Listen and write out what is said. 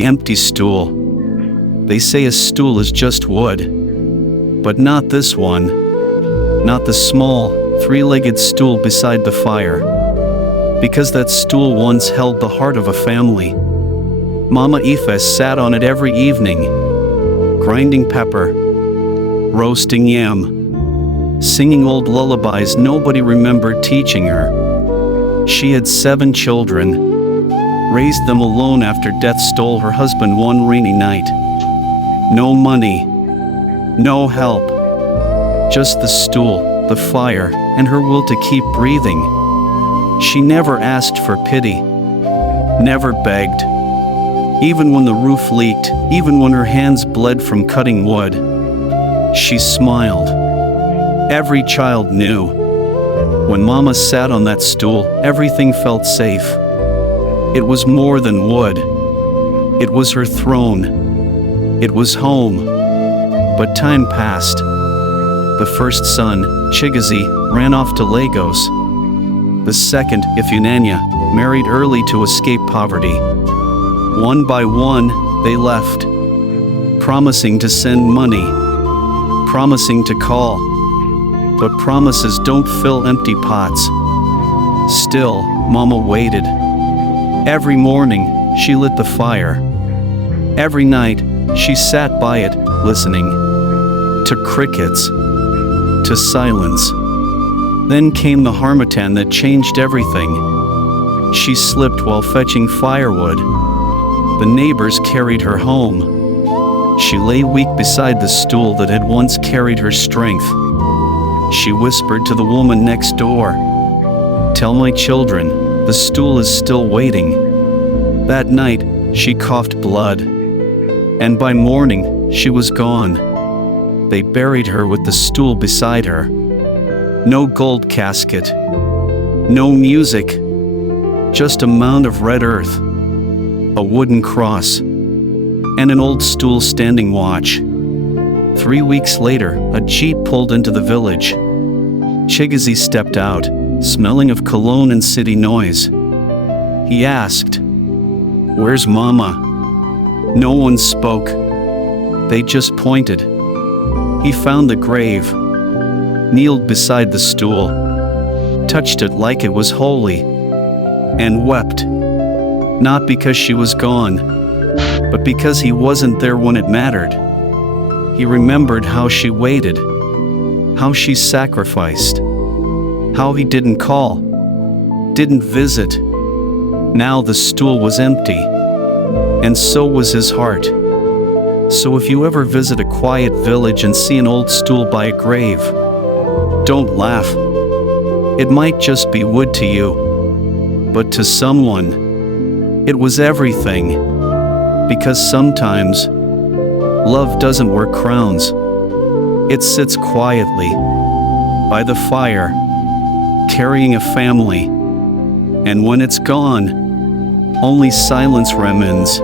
Empty stool. They say a stool is just wood. But not this one. Not the small, three-legged stool beside the fire. Because that stool once held the heart of a family. Mama Aoife sat on it every evening, grinding pepper, roasting yam, singing old lullabies nobody remembered teaching her. She had 7 children, raised them alone after death stole her husband one rainy night. No money, no help, just the stool, the fire, and her will to keep breathing. She never asked for pity, never begged. Even when the roof leaked, even when her hands bled from cutting wood, she smiled. Every child knew. When Mama sat on that stool, everything felt safe. It was more than wood. It was her throne. It was home. But time passed. The first son, Chigozie, ran off to Lagos. The second, Ifunanya, married early to escape poverty. One by one, they left, promising to send money, promising to call. But promises don't fill empty pots. Still, Mama waited. Every morning, she lit the fire. Every night, she sat by it, listening. To crickets. To silence. Then came the harmattan that changed everything. She slipped while fetching firewood. The neighbors carried her home. She lay weak beside the stool that had once carried her strength. She whispered to the woman next door, "Tell my children, the stool is still waiting." That night, she coughed blood. And by morning, she was gone. They buried her with the stool beside her. No gold casket. No music. Just a mound of red earth. A wooden cross. And an old stool standing watch. 3 weeks later, a jeep pulled into the village. Chigozie stepped out, smelling of cologne and city noise. He asked, "Where's Mama?" No one spoke. They just pointed. He found the grave, kneeled beside the stool, touched it like it was holy, and wept. Not because she was gone, but because he wasn't there when it mattered. He remembered how she waited, how she sacrificed, how he didn't call, didn't visit. Now the stool was empty, and so was his heart. So if you ever visit a quiet village and see an old stool by a grave, don't laugh. It might just be wood to you, but to someone, it was everything. Because sometimes, love doesn't wear crowns. It sits quietly, by the fire, carrying a family. And when it's gone, only silence remains.